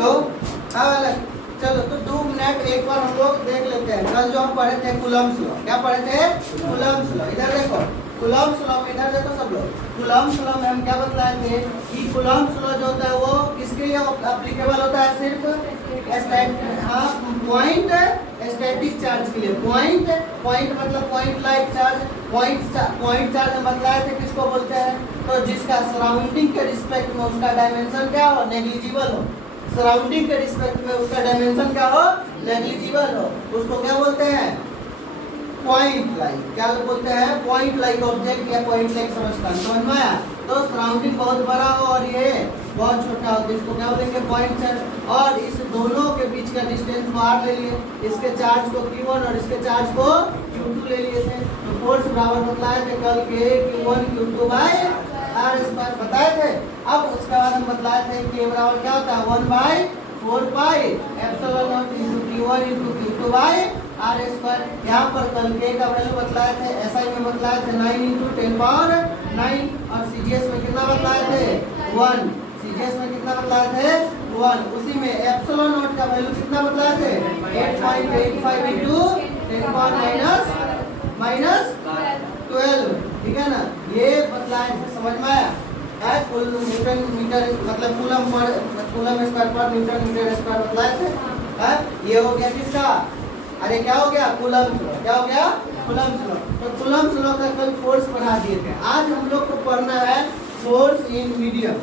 तो अलग। चलो तो 2 मिनट एक बार हम लोग देख लेते हैं। कल जो हम पढ़े थे कूलम्ब्स लॉ, क्या पढ़े थे? Coulomb's law. इधर देखो कूलम्ब्स लॉ में, इधर देखो सब लोग, कूलम्ब्स लॉ में हम क्या बतलाए थे कि कूलम्ब्स लॉ जो होता है वो किसके लिए एप्लीकेबल होता है? सिर्फ पॉइंट स्टैटिक चार्ज के लिए। पॉइंट मतलब point like charge. Point charge हम बतलाए थे किसको बोलते हैं? तो जिसका सराउंडिंग के रिस्पेक्ट में उसका डायमेंशन क्या हो? नेग्लिजिबल हो। सराउंडिंग के रिस्पेक्ट में उसका डायमेंशन क्या हो? नेग्लिजिबल हो। उसको क्या बोलते हैं? Point like. क्या बोलते हैं? पॉइंट लाइक ऑब्जेक्ट या पॉइंट लाइक सब्सटेंस। समझ में आया? तो सराउंडिंग बहुत बड़ा हो और ये बहुत छोटा हो तो इसको क्या बोलेंगे? Point charge. और इस दोनों के बीच का डिस्टेंस को r ले लिए, इसके चार्ज को q1 और इसके चार्ज को q2 ले लिए थे। तो फोर्स बराबर बतलाए थे कल के q1 q2 by r square बताए थे। अब उसके बाद हम बतलाए थे k बराबर क्या होता है? 1/4 pi epsilon naught into q1 into q2 by r square. यहाँ पर कल के का वैल्यू बतलाए थे, एसआई में बतलाए थे 9 × 10⁻9 और सीजीएस में कितना बतलाए थे? 1। सीजीएस में कितना बतलाए थे? 1। उसी में एप्सिलॉन नॉट का वैल्यू कितना बतलाए थे? 8.85 × 10⁻⁻12। ठीक है ना? ये बतलाए थे। समझ में आया? कुल न्यूटन मीटर मतलब कूलम स्क्वायर पर न्यूटन मीटर स्क्वायर बतलाए थे। ये हो गया किसका? अरे क्या हो गया? Coulomb's law. क्या हो गया? Coulomb's law. तो कूलम्ब्स लॉ का कल फोर्स पढ़ा दिए थे। आज हम लोग को पढ़ना है फोर्स इन मीडियम।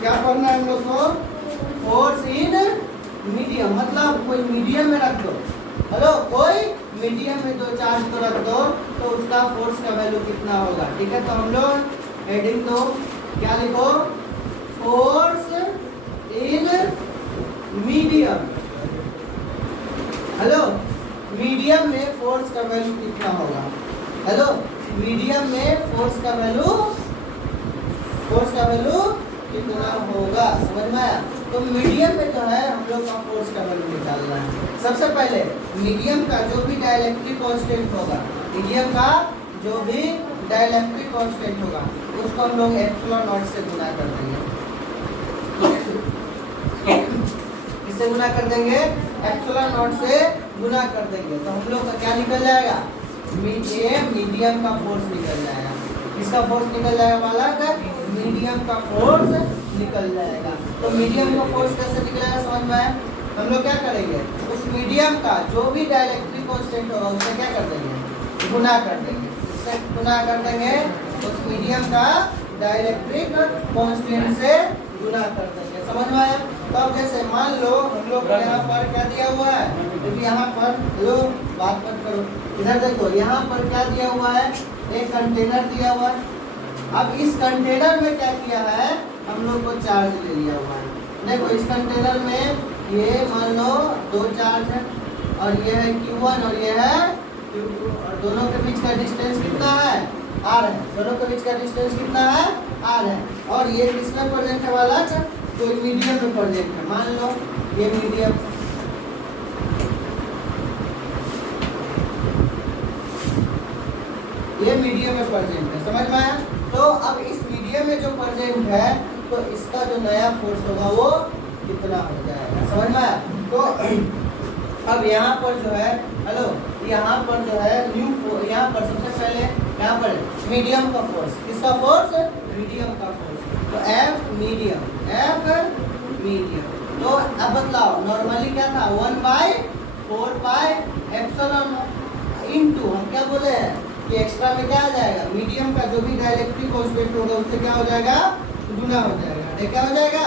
क्या पढ़ना है हम लोग को? Force in medium. मतलब कोई मीडियम में रख दो। हेलो, कोई मीडियम में दो चार्ज को रख दो तो उसका फोर्स का वैल्यू कितना होगा? ठीक है, तो हम लोग हेडिंग दो, क्या लिखो? Force in medium. Hello, medium में फोर्स का वैल्यू कितना होगा? हेलो, मीडियम में फोर्स का वैल्यू कितना होगा? समझ में आया? तो मीडियम में जो है हम लोग का फोर्स का वैल्यू निकालना है। सबसे पहले मीडियम का जो भी डाइलेक्ट्रिक कांस्टेंट होगा, मीडियम का जो भी डाइलेक्ट्रिक कांस्टेंट होगा उसको हम लोग एप्सिलॉन नॉट से गुना कर देंगे। किससे गुना कर देंगे? एप्सिलॉन नॉट से गुना कर देंगे। तो हम लोग का क्या निकल जाएगा? मीडियम का फोर्स निकल जाएगा। किसका फोर्स निकल जाएगा? बालक, मीडियम का फोर्स निकल जाएगा। तो मीडियम का फोर्स कैसे निकलेगा? समझ में आया? हम लोग क्या करेंगे? उस मीडियम का जो भी डाइलेक्ट्रिक कांस्टेंट होगा उससे क्या कर देंगे? गुना कर देंगे। उससे गुना कर देंगे उस मीडियम का डाइलेक्ट्रिक कांस्टेंट से गुना कर देंगे। समझ में आया? तो अब जैसे मान लो हम लोग यहाँ पर क्या दिया हुआ है? क्योंकि यहाँ पर लो बात मत करो, इधर देखो, यहाँ पर क्या दिया हुआ है? एक कंटेनर दिया हुआ है। अब इस कंटेनर में क्या किया है? हम लोग को चार्ज ले लिया हुआ है। देखो इस कंटेनर में ये मान लो 2 चार्ज है और ये है Q1 और ये है Q2 और दोनों के बीच का डिस्टेंस कितना है? R है। दोनों के बीच का डिस्टेंस कितना है? R है। और ये किसमें प्रेजेंट है वाला? तो मीडियम में प्रेजेंट है। मान लो ये मीडियम, ये मीडियम में प्रेजेंट है। समझ में आया? तो अब इस मीडियम में जो प्रेजेंट है तो इसका जो नया फोर्स होगा वो कितना हो जाएगा? समझ में आया? तो अब यहाँ पर जो है, हेलो, यहाँ पर जो है यहाँ पर सबसे पहले यहाँ पर मीडियम का फोर्स, किसका फोर्स? मीडियम का फोर्स। तो F मीडियम। तो अब बतलाओ नॉर्मली क्या था? 1/4 पाई एप्सिलॉन इनटू हम क्या बोले हैं कि एक्स्ट्रा में क्या आ जाएगा? मीडियम का जो भी डाइलेक्ट्रिक कांस्टेंट होगा उससे क्या हो जाएगा? गुना हो जाएगा। ये क्या हो जाएगा?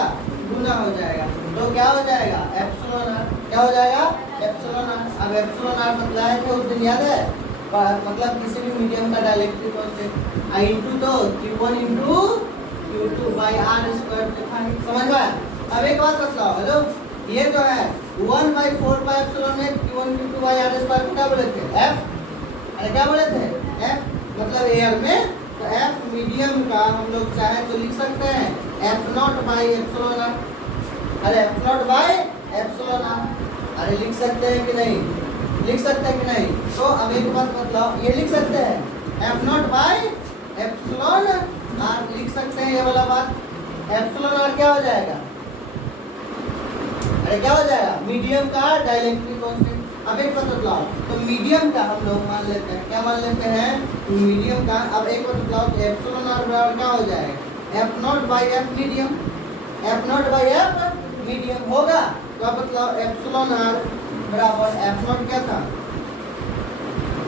गुना हो जाएगा। तो क्या हो जाएगा? Epsilon r। क्या हो जाएगा? Epsilon r। अब एप्सिलॉन r बतलाए थे उस दिन, याद है? मतलब किसी भी मीडियम का डाइलेक्ट्रिक कांस्टेंट आई इनटू तो Q1 into Q2 by r square. समझ में आया? अब एक बात बतलाओ, हेलो, ये जो है 1/4 पाई एप्सिलॉन में Q1 Q2 by r square को क्या बोले थे? F। अरे क्या बोले थे? F मतलब एयर में। तो F मीडियम का हम लोग चाहे तो लिख सकते हैं F0 बाई एप्सिलॉन r। अरे F0 बाई एप्सिलॉन r, अरे लिख सकते हैं कि नहीं? लिख सकते हैं कि नहीं? तो अब एक बात बतलाओ, ये लिख सकते हैं F0 बाई एप्सिलॉन r, लिख सकते हैं ये वाला बात। एप्सिलॉन r क्या हो जाएगा? अरे अरे क्या हो जाएगा, मीडियम का डाइलेक्ट्रिक कांस्टेंट। अब एक बात बतलाओ, तो मीडियम का हम लोग मान लेते हैं, क्या मान लेते हैं, मीडियम का। अब एक बात बतलाओ कि एप्सिलॉन आर बराबर क्या हो जाएगा, F not by F medium, F not by F medium होगा। तो अब बतलाओ एप्सिलॉन आर बराबर एफ नॉट क्या था,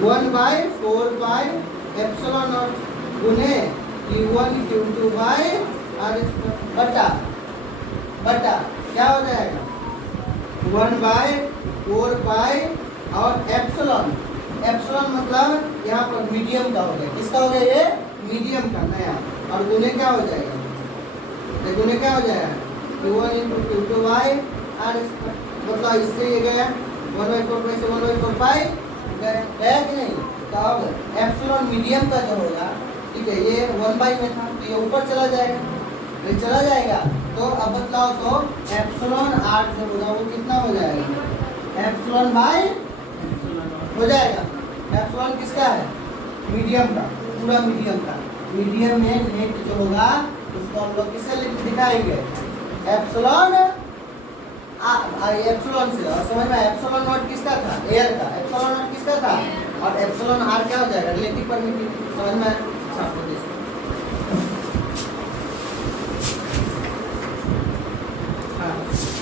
1/4 पाई एप्सिलॉन नॉट गुने Q1 Q2 बाई आर बटा बटा क्या हो जाएगा 1/4 पाई और एप्सिलॉन, एप्सिलॉन मतलब यहाँ पर मीडियम का हो गया, किसका हो गया ये, मीडियम का नया, और गुने क्या हो जाएगा, ये गुने क्या हो जाएगा Q1 × Q2 by r square. मतलब इससे ये गया 1/4 पाई से 1/4 पाई गया कि नहीं। तो अब एप्सिलॉन मीडियम का जो होगा, ठीक है, ये 1 में था तो ये ऊपर चला जाएगा, ये चला जाएगा। तो अब बतलाओ तो एप्सिलॉन आर जो होगा वो कितना हो जाएगा, एप्सिलॉन बाई हो जाएगा। एप्सिलॉन किसका है, मीडियम का, पूरा मीडियम का। मीडियम में नेट जो होगा उसको हम लोग किससे दिखाएंगे, एप्सिलॉन एप्सिलॉन से। और समझ में, एप्सिलॉन नॉट किसका था, एयर का, एप्सिलॉन नॉट किसका था, और एप्सिलॉन आर क्या हो जाएगा, रिलेटिव परमिटिविटी। समझ में,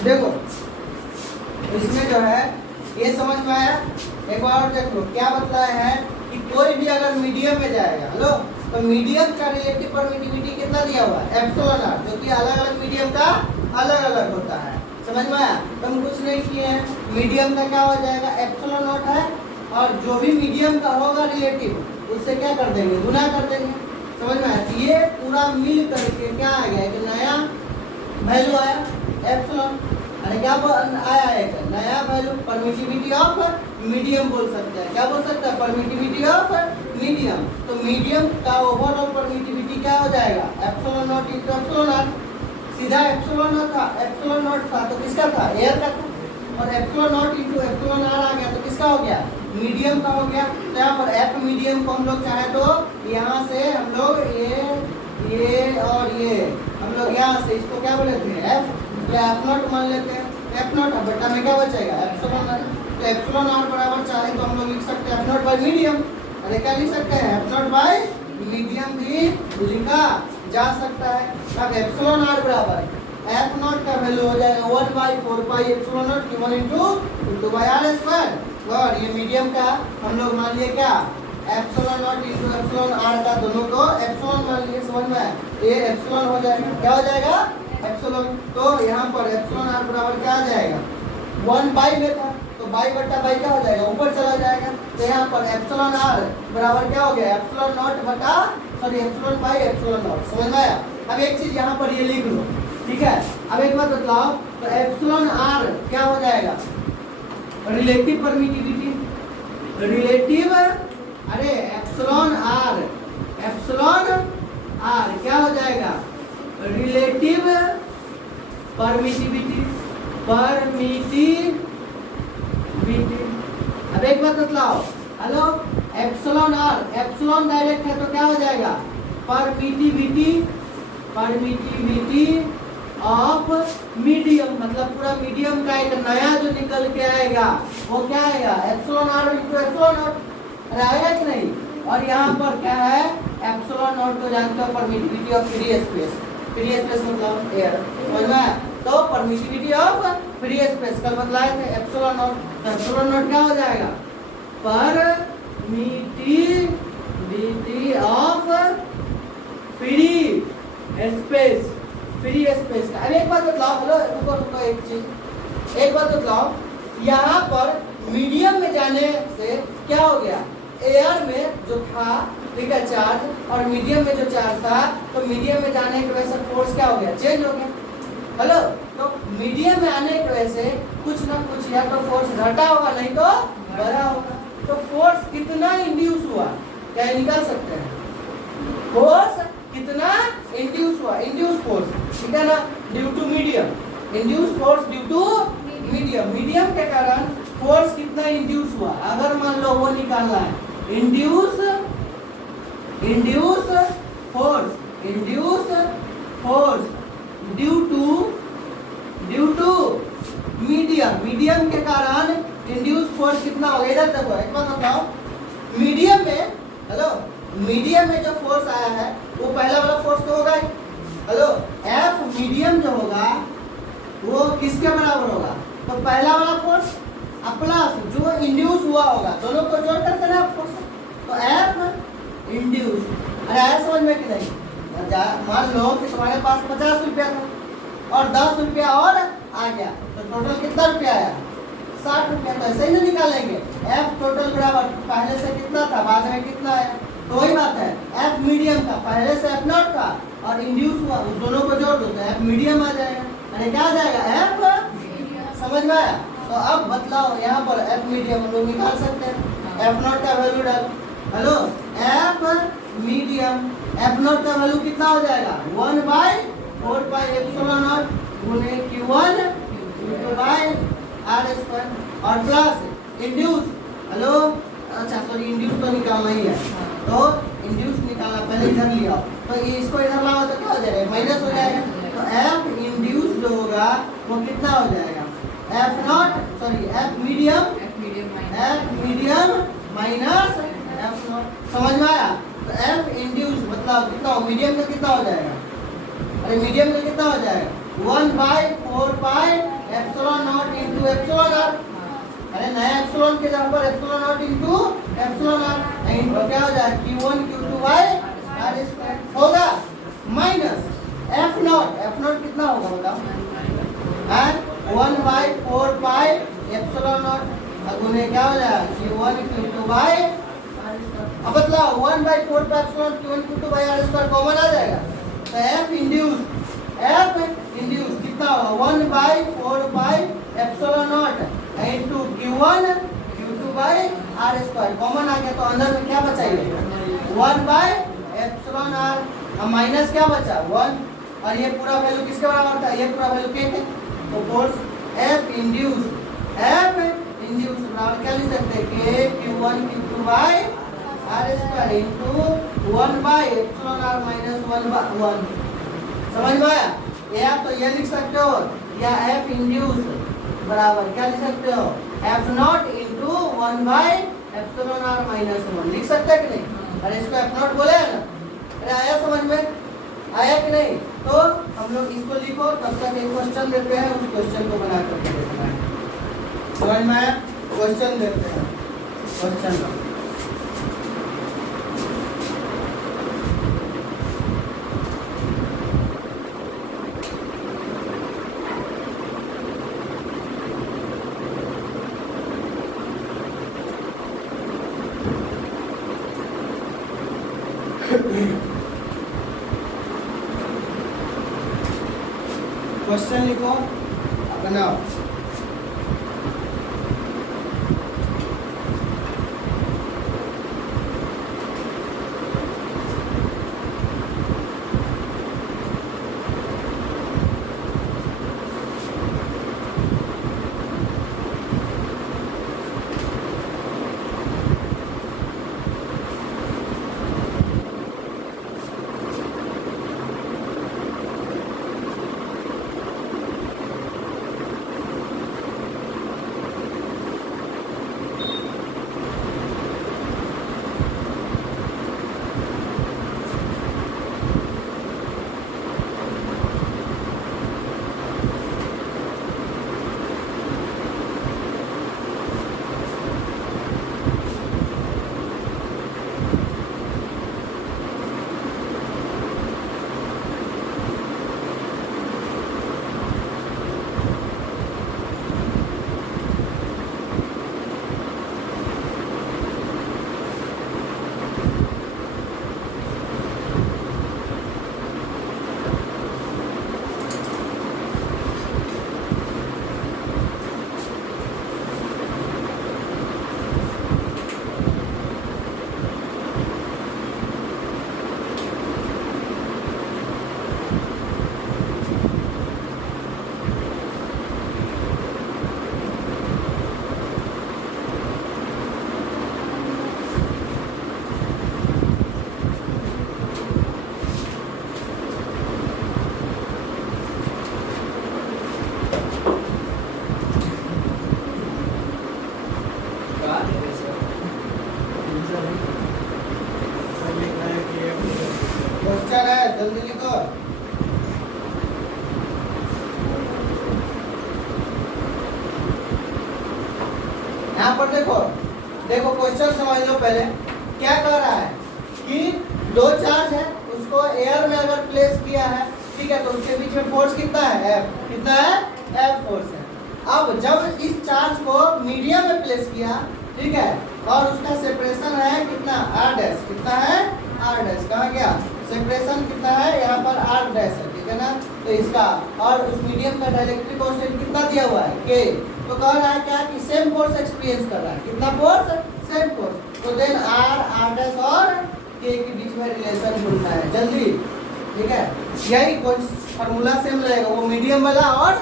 देखो इसमें जो है ये समझ में आया। एक बार और देख लो क्या बतलाया है कि कोई भी अगर मीडियम में जाएगा, हेलो, तो मीडियम का रिलेटिव परमिटिविटी कितना दिया हुआ है, एप्सिलॉन आर, जो कि अलग अलग मीडियम का अलग अलग होता है। समझ में आया। तो हम कुछ नहीं किए हैं, मीडियम का क्या हो जाएगा, एप्सिलॉन नॉट है, और जो भी मीडियम का होगा रिलेटिव उससे क्या कर देंगे, गुना कर देंगे। समझ में आया। तो ये पूरा मिल करके क्या आ गया, कि नया वैल्यू आया एप्सिलॉन। अरे क्या आया एक नया वैल्यू, परमिटिविटी ऑफ मीडियम बोल सकते हैं, क्या बोल सकते हैं, परमिटिविटी ऑफ मीडियम। तो मीडियम का ओवरऑल परमिटिविटी क्या हो जाएगा, epsilon naught into epsilon r. सीधा एप्सिलॉन नॉट था, एप्सिलॉन नॉट था तो किसका था, एयर का था, और epsilon naught into epsilon r आ गया तो किसका हो गया, मीडियम का हो गया। तो यहाँ पर एफ मीडियम को हम लोग चाहे तो यहाँ से हम लोग ये और ये हम लोग यहाँ से इसको क्या बोले थे, एफ या एफ नॉट मान लेते हैं। एफ नॉट बटा में क्या बचेगा, एप्सिलॉन आर। तो एप्सिलॉन आर बराबर चाहे तो हम लोग लिख सकते हैं एफ नॉट बाई मीडियम। अरे क्या लिख सकते हैं, एफ नॉट बाई मीडियम भी लिखा जा सकता है। अब एप्सिलॉन आर बराबर एफ नॉट का वैल्यू हो जाएगा 1/4 pi epsilon naught Q1 × 2 by r square. और ये मीडियम का हम लोग मान लिए क्या, epsilon naught into epsilon r का दोनों को एप्सिलॉन मान लिए। समझ में, ये एप्सिलॉन हो जाएगा, क्या हो जाएगा, एप्सिलॉन। तो यहाँ पर एप्सिलॉन आर बराबर क्या आ जाएगा, 1 में था तो बाई बटा बाई क्या हो जाएगा, ऊपर चला जाएगा। तो यहाँ पर एप्सिलॉन आर बराबर क्या हो गया, एप्सिलॉन नॉट बटा sorry epsilon by epsilon not. समझ में आया। अब एक चीज यहाँ पर ये लिख लो, ठीक है। अब एक बात बतलाओ, तो एप्सिलॉन आर क्या हो जाएगा, रिलेटिव परमिटिविटी, रिलेटिव, अरे एप्सिलॉन आर क्या हो जाएगा, रिलेटिव परमिटिविटी। अब एक बात बतलाओ, hello, epsilon r, epsilon direct है तो क्या हो जाएगा, परमिटिविटी ऑफ मीडियम। मतलब पूरा मीडियम का एक नया जो निकल के आएगा वो क्या आएगा, epsilon r into epsilon naught. अरे आएगा कि नहीं। और यहाँ पर क्या है, एप्सिलॉन नॉट तो जानते हो permittivity of free space, free space मतलब एयर। समझ में, तो परमिटिविटी ऑफ फ्री स्पेस कल बतलाए थे एप्सिलॉन नॉट। तो एप्सिलॉन नॉट क्या हो जाएगा, permittivity of free space, free space का। अब एक बात बतलाओ, हेलो रुको एक चीज, एक बात बतलाओ, यहाँ पर मीडियम में जाने से क्या हो गया, एयर में जो था ठीक है चार्ज, और मीडियम में जो चार्ज था, तो मीडियम में जाने की वजह से फोर्स क्या हो गया, चेंज हो गया। हेलो, तो मीडियम में आने की वजह से कुछ ना कुछ या तो फोर्स घटा होगा नहीं तो बढ़ा होगा। तो फोर्स कितना इंड्यूस हुआ, क्या निकाल सकते हैं, फोर्स कितना इंड्यूस हुआ, इंड्यूस फोर्स, ठीक है ना, due to medium, induce force due to medium, medium के कारण फोर्स कितना इंड्यूस हुआ। अगर मान लो वो निकालना है, induce force due to medium के कारण इंड्यूस फोर्स कितना होगा? इधर देखो एक बात बताओ, मीडियम में, हेलो, मीडियम में जो फोर्स आया है वो पहला वाला फोर्स तो होगा ही, हेलो, एफ मीडियम जो होगा वो किसके बराबर होगा? तो पहला वाला फोर्स प्लस जो इंड्यूस हुआ होगा, दोनों को जोड़ करके ना फोर्स, तो एफ इंड्यूस। अरे आया समझ में कि नहीं? मान लो कि तुम्हारे पास 50 रुपया था और 10 रुपया और आ गया, तो टोटल कितना रुपया आया? 60 रुपया। तो ऐसे ही ना निकालेंगे, एफ टोटल बराबर पहले से कितना था, बाद में कितना आया। तो वही बात है, एफ मीडियम का पहले से एफ नॉट था और इंड्यूस हुआ, उस दोनों को जोड़ दो तो एफ मीडियम आ जाएगा। अरे क्या आ जाएगा? एफ। समझ में आया? तो अब बतलाओ यहाँ पर एफ मीडियम हम लोग निकाल सकते हैं। एफ नॉट का वैल्यू डालो, hello, F medium, F naught का वैल्यू कितना हो जाएगा? 1/4 पाई एप्सिलॉन नॉट गुने Q1 Q2 by r square और प्लस इंड्यूस, हेलो, अच्छा सॉरी इंड्यूस तो निकालना ही है, तो इंड्यूस निकालना पहले इधर लिया, तो ये इसको इधर लाओ तो क्या हो जाएगा? माइनस हो जाएगा। तो एफ इंड्यूस जो होगा वो कितना हो जाएगा? F not, sorry F medium minus F not. समझ में आया? तो एफ इंड्यूस मतलब कितना, मीडियम का कितना हो जाएगा? अरे मीडियम का कितना हो जाएगा? 1/4 pi epsilon naught into epsilon r. अरे नया एप्सिलॉन के जगह पर epsilon naught into epsilon r, into क्या हो जाएगा? Q1 Q2 by r square होगा माइनस एफ नॉट कितना होगा बताओ? 1/4 पाई एप्सिलॉन नॉट गुने क्या हो जाएगा? Q1 Q2 by r square. अब बतलाओ 1/4 pi epsilon Q1 Q2 by r square common आ जाएगा, तो एफ इंड्यूस कितना होगा? 1/4 pi epsilon naught into Q1 Q2 by r square common आ गया, तो अंदर में क्या बचाएगा? 1/एप्सिलॉन आर, अब माइनस क्या बचा? 1, और ये पूरा वैल्यू किसके बराबर था? ये पूरा वैल्यू के, तो फोर्स एफ इंड्यूस बराबर क्या लिख सकते हैं? K Q1 Q2 by r square into 1/एप्सिलॉन आर माइनस 1/1। समझ में आया? या तो ये लिख सकते हो, या एफ इंड्यूस बराबर क्या लिख सकते हो? एफ नॉट इंटू 1/एप्सिलॉन आर माइनस 1 लिख सकते हैं कि नहीं? अरे इसको एफ नॉट बोले है ना? अरे आया समझ में? आया कि नहीं? तो हम लोग इसको लिखो, तब तक एक क्वेश्चन देते हैं, उस क्वेश्चन को बना करके देखना है। समझ में आया? क्वेश्चन देते हैं, क्वेश्चन क्वेश्चन लिखो, बनाओ। यहाँ पर देखो देखो क्वेश्चन समझ लो पहले। क्या कह रहा है कि दो चार्ज है, उसको एयर में अगर प्लेस किया है, ठीक है, तो उसके बीच में फोर्स कितना है, एफ। कितना है, एफ फोर्स है। अब जब इस चार्ज को मीडियम में प्लेस किया, ठीक है, और उसका सेपरेशन है कितना, आर डैश। कितना है, आर डैश। कहाँ गया, सेपरेशन कितना है, यहाँ पर आर डैश है, ठीक है ना। तो इसका और उस मीडियम का डाइलेक्ट्रिक कांस्टेंट कितना दिया हुआ है, के। तो कह रहा है क्या कि सेम फोर्स एक्सपीरियंस कर रहा है। कितना फोर्स, सेम फोर्स। तो देन आर, आर डैश और के के बीच में रिलेशन ढूंढना है जल्दी, ठीक है। यही कुछ फार्मूला सेम रहेगा, वो मीडियम वाला और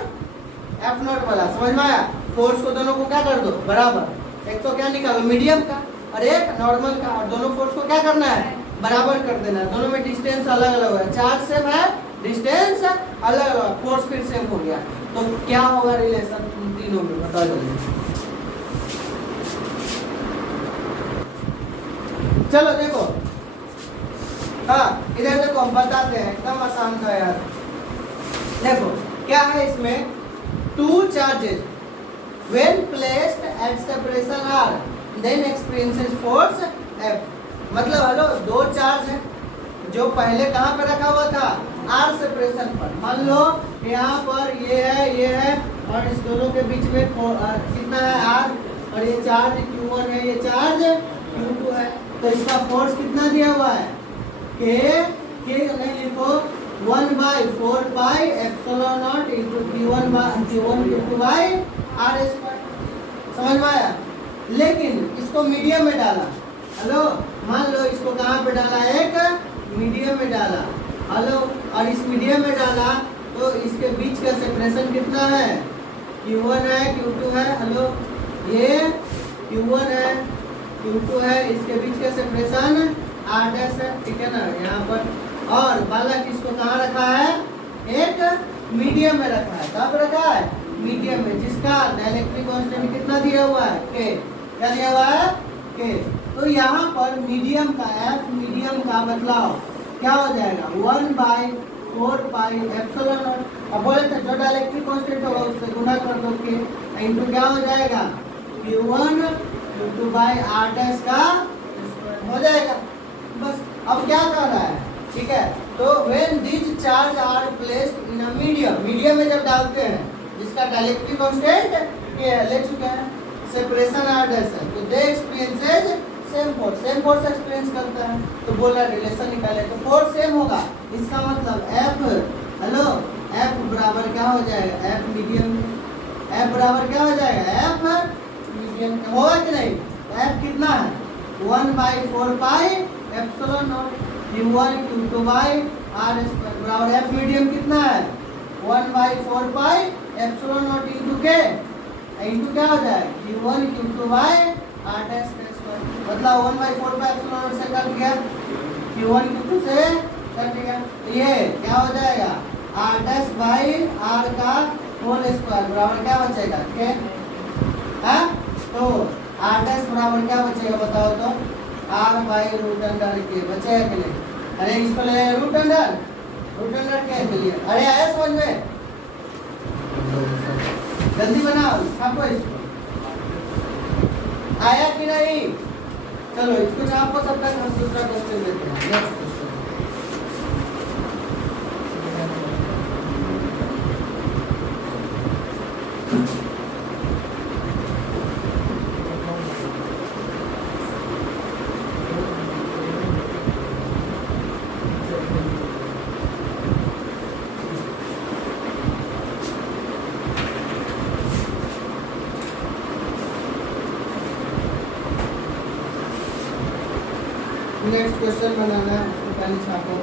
एफ नॉट वाला। समझ में आया। फोर्स को दोनों को क्या कर दो, बराबर। एक तो क्या निकालो, मीडियम का और एक नॉर्मल का, और दोनों फोर्स को क्या करना है, बराबर कर देना है। दोनों में डिस्टेंस अलग अलग है, चार्ज सेम है, डिस्टेंस अलग अलग, फोर्स फिर सेम हो गया। तो क्या होगा रिलेशन इन तीनों में, बताओ जल्दी। चलो देखो, हाँ इधर देखो हम बताते हैं, एकदम आसान था यार। देखो क्या है इसमें, two charges when placed at separation r then experiences force f। मतलब हेलो, दो चार्ज है जो पहले कहाँ पे रखा हुआ था, आर सेपरेशन पर। मान लो यहाँ पर ये है और इस दोनों के बीच में कितना है, आर, और ये चार्ज q1 है, ये चार्ज q2 है। तो इसका फोर्स कितना दिया हुआ है, के नहीं लिखो, 1/4 pi epsilon naught into q1 q2 by r square. समझ में आया। लेकिन इसको मीडियम में डाला, हेलो, मान लो इसको कहाँ पे डाला, एक मीडियम में डाला, हेलो, और इस मीडियम में डाला तो इसके बीच का सेपरेशन कितना है, q1 है, q2 है, हेलो, ये q1 है, q2 है, इसके बीच का सेपरेशन r डैश है, ठीक है ना, यहाँ पर। और बालक इसको कहाँ रखा है, एक मीडियम में रखा है। कहाँ पे रखा है, मीडियम में, जिसका डाइलेक्ट्रिक कांस्टेंट कितना दिया हुआ है, के। क्या दिया हुआ है, के। तो यहाँ पर मीडियम का, एफ मीडियम का मतलब क्या हो जाएगा, 1/4 पाई एप्सिलॉन नॉट। अब बोले थे जो डाइलेक्ट्रिक कांस्टेंट होगा उससे गुना कर दो के, इनटू क्या हो जाएगा, q1 q2 by r dash का हो जाएगा। बस अब क्या कर रहा है, ठीक है। तो when these charge are placed in a medium, medium में जब डालते हैं जिसका डाइलेक्ट्रिक कांस्टेंट के ले चुके हैं, सेपरेशन r डैश है, तो दे एक्सपीरियंसेस सेम फोर्स एक्सपीरियंस करता है। तो बोला रिलेशन निकाले तो फोर्स सेम होगा। इसका मतलब F, हेलो, F बराबर क्या हो जाएगा, F मीडियम, F बराबर क्या हो जाएगा, F मीडियम होगा कि नहीं। तो F कितना है, 1/4 pi epsilon naught q1 q2 by r square बराबर F मीडियम कितना है, 1/4 पाई एप्सिलॉन नॉट इनटू के, इनटू क्या हो जाएगा, q1 q2 by r dash का स्क्वायर। मतलब 1/4 पाई एप्सिलॉन नॉट से कट गया, q1 q2 से कट गया, तो ये क्या हो जाएगा, r डैश बाई r का होल स्क्वायर बराबर क्या बचेगा, के। हाँ तो r डैश बराबर क्या बचेगा बताओ तो, r बाई रूट अंडर के बचेगा कि नहीं। अरे इसको ले रूट अंडर के लिए, अरे आया समझ में, जल्दी बनाओ छापो इसको, आया कि नहीं। चलो इसको छापो, तब तक हम दूसरा क्वेश्चन लेते हैं, नेक्स्ट क्वेश्चन। नेक्स्ट क्वेश्चन बनाना है, उसको पहले छापो।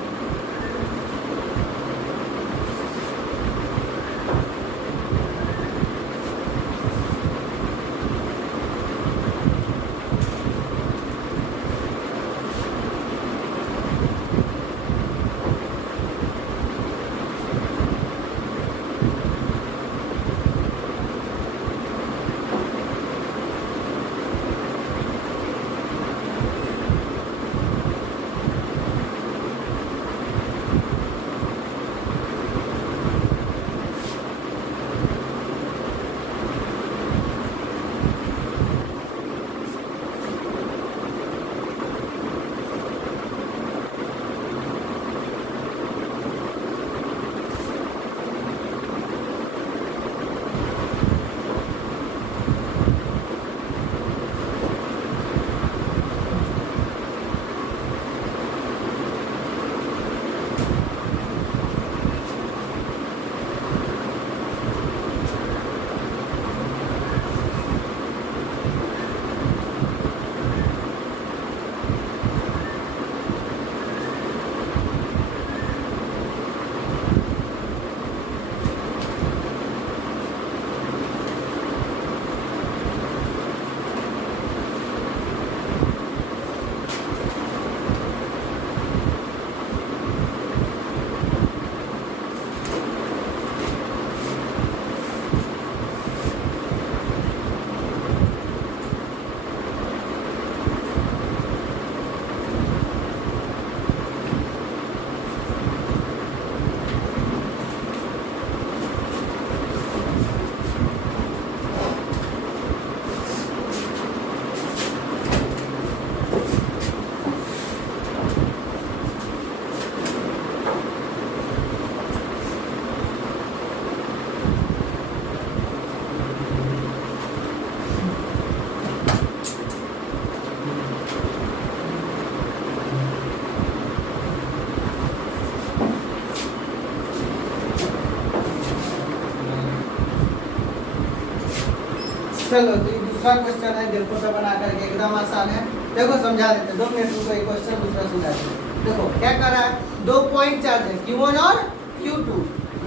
चलो तो ये दूसरा क्वेश्चन है, देखो तो बना करके एकदम आसान है। देखो समझा देते हैं, 2 मिनट रुको, एक क्वेश्चन दूसरा समझा देते हैं। देखो क्या कर रहा है, 2 पॉइंट चार्ज है Q1 और Q2,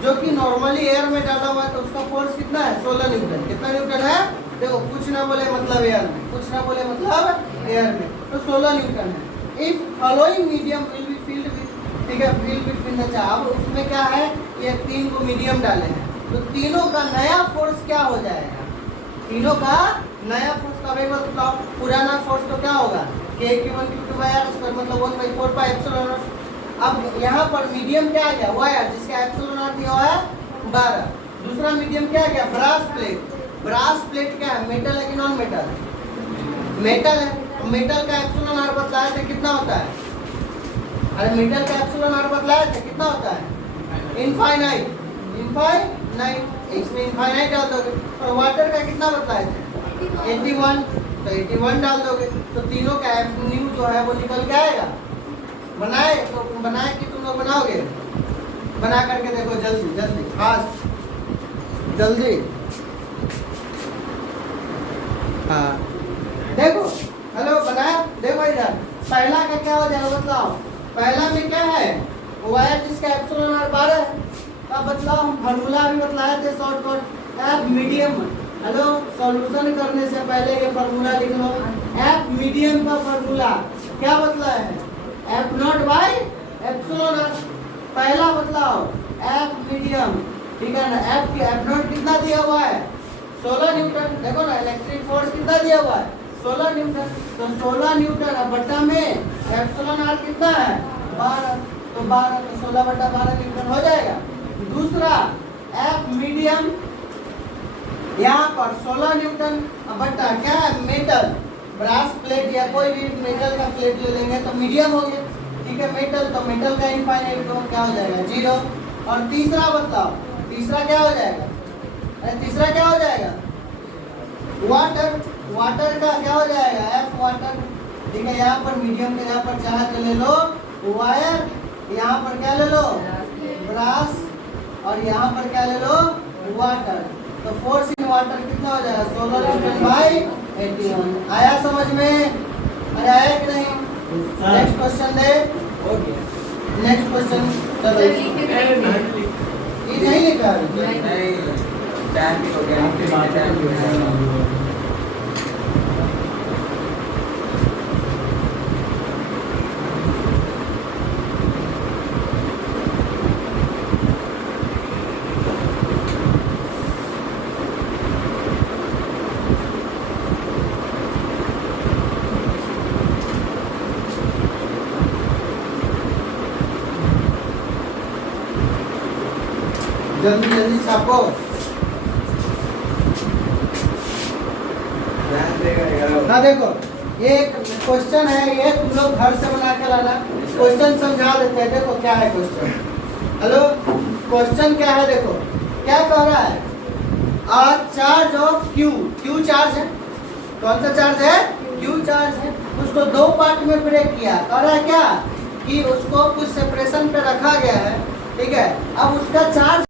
जो कि नॉर्मली एयर में डाला हुआ है, तो उसका फोर्स कितना है 16 न्यूटन। कितना न्यूटन है, देखो कुछ ना बोले मतलब एयर में, कुछ ना बोले मतलब एयर में, तो 16 न्यूटन है। If following medium will be field with, ठीक है, फील्ड बिटवीन द चार्ज। अब उसमें क्या है, ये 3 को मीडियम डाले हैं, तो तीनों का नया फोर्स क्या हो जाएगा, तीनों का नया फोर्स का भाई मतलब पुराना फोर्स तो क्या होगा K1 Q2 by r square, मतलब 1/4 पाई एप्सिलॉन नॉट। अब यहाँ पर मीडियम क्या आ गया वायर, जिसका एप्सिलॉन नॉट दिया हुआ है 12। दूसरा मीडियम क्या आ गया ब्रास प्लेट। ब्रास प्लेट क्या है, मेटल है कि नॉन मेटल, मेटल है। मेटल का एप्सिलॉन नॉट बतलाया था कितना होता है, अरे मेटल का एप्सिलॉन नॉट बतलाया था कितना होता है, इनफाइनाइट, इनफाइनाइट, इसमें इनफाइनाइट डाल दोगे। और वाटर का कितना बताए थे 81, तो 81 डाल दोगे, तो तीनों का एफ न्यू जो है वो निकल के आएगा। बनाए तो बनाए कि तुम लोग बनाओगे, बना करके देखो जल्दी जल्दी फास्ट जल्दी। हाँ देखो, हेलो बनाया, देखो इधर पहला का क्या हो जाएगा बताओ। पहला में क्या है, वायर जिसका एप्सिलॉन नॉट 12 है। अब बतलाओ, हम फार्मूला भी बतलाए थे shortcut, F medium. Hello, solution करने से पहले ये फार्मूला लिख लो। एफ मीडियम का फार्मूला क्या बतलाया है, F not by epsilon not. पहला बतलाओ एफ मीडियम, ठीक है ना। एफ नॉट कितना दिया हुआ है 16 न्यूटन। देखो ना इलेक्ट्रिक फोर्स कितना दिया हुआ है 16 न्यूटन, तो 16 न्यूटन अब बट्टा में एप्सिलॉन नॉट कितना है 12, तो 12 तो 16/12 न्यूटन हो जाएगा। दूसरा एफ मीडियम, यहाँ पर 16 न्यूटन बट्टा क्या है मेटल, ब्रास प्लेट या कोई भी मेटल का प्लेट ले लेंगे तो मीडियम हो गया, ठीक है। मेटल तो मेटल का इनफाइनाइट तो क्या हो जाएगा 0। और तीसरा बताओ, तीसरा क्या हो जाएगा, अरे तीसरा क्या हो जाएगा वाटर। वाटर का क्या हो जाएगा एफ वाटर, ठीक है। यहाँ पर मीडियम के यहाँ पर चाहे तो ले लो वायर, यहाँ पर क्या ले लो ब्रास, और यहाँ पर क्या ले लो वाटर। तो फोर्स इन वाटर कितना हो जाएगा 16 न्यूटन बाई 81। आया समझ में, अरे आया कि नहीं। नेक्स्ट क्वेश्चन दे, नेक्स्ट क्वेश्चन चलो। ये नहीं लिखा जल्दी जल्दी छापो। हाँ देखो ये क्वेश्चन है, ये तुम लोग घर से बना के लाना। क्वेश्चन समझा देते हैं, देखो क्या है क्वेश्चन। हेलो, क्वेश्चन क्या है, देखो क्या कह रहा है, charge of Q, Q charge है, कौन सा चार्ज है क्यू चार्ज है। उसको 2 पार्ट में ब्रेक किया, कह रहा है क्या कि उसको कुछ सेपरेशन पे रखा गया है, ठीक है। अब उसका चार्ज